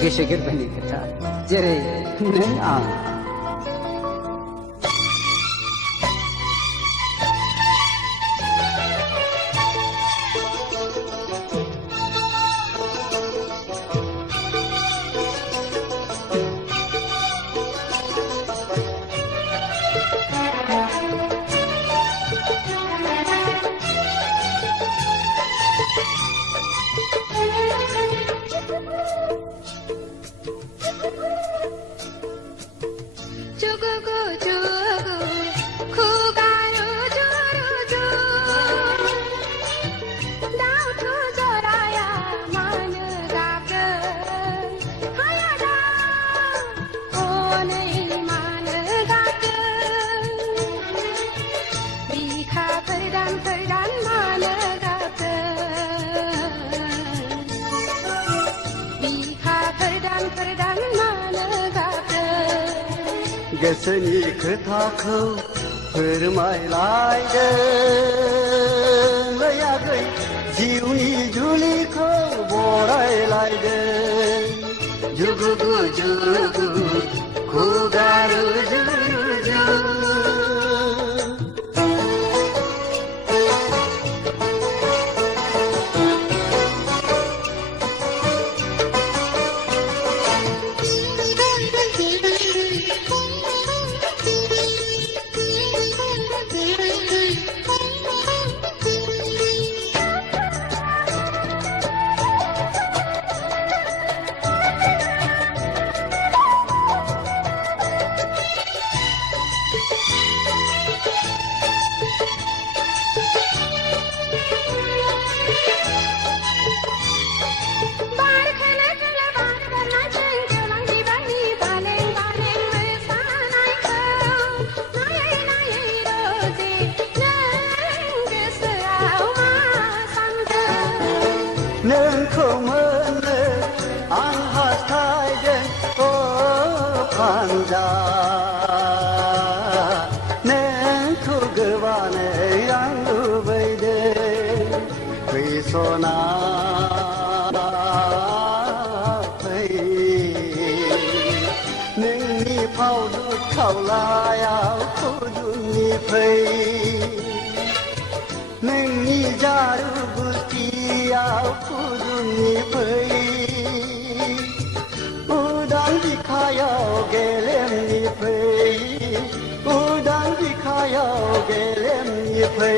गोसोगोर पनि खोथा जेरै नों आं गोसोनि खोथाखौ फोरमायलायदों आगै जिउनि जुलिखौ बरायलायदों जुगु जुगु खुगा रुजु रुजु नोंखौ मोननो आं हास्थायदों अ फानजा नोंखौ गोबानो आं लुबैदों फै सना फै नोंनि फावलु खावलायाव खुदुंनि फै नोंनि जारु गुस्थियाव खुदुंनि फै उदां बिखायाव गेलेमनि फै उदां बिखायाव गेलेमनि फै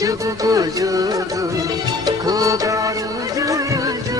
जुगु जुगु खुगा रुजु रुजु